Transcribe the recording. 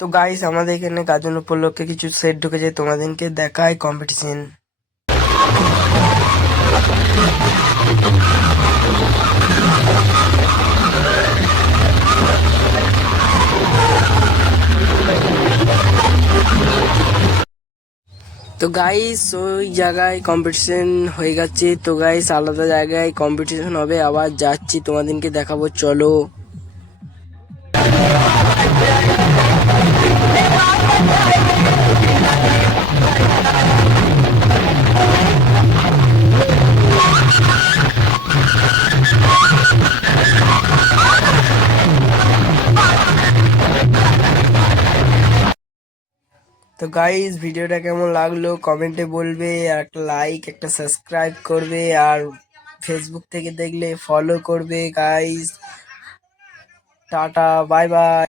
তো গাইস আমাদের এখানে গাজন উপলক্ষে কিছু সেট ঢুকেছে, তোমাদেরকে দেখায় কম্পিটিশন। তো গাইস ওই জায়গায় কম্পিটিশন হয়ে গেছে। তো গাইস আলাদা জায়গায় কম্পিটিশন হবে, আবার যাচ্ছি, তোমাদেরকে দেখাবো, চলো। তো গাইস ভিডিওটা কেমন লাগলো কমেন্টে বলবে, আর একটা লাইক একটা সাবস্ক্রাইব করবে, আর ফেসবুক থেকে দেখলে ফলো করবে। Guys tata, bye bye.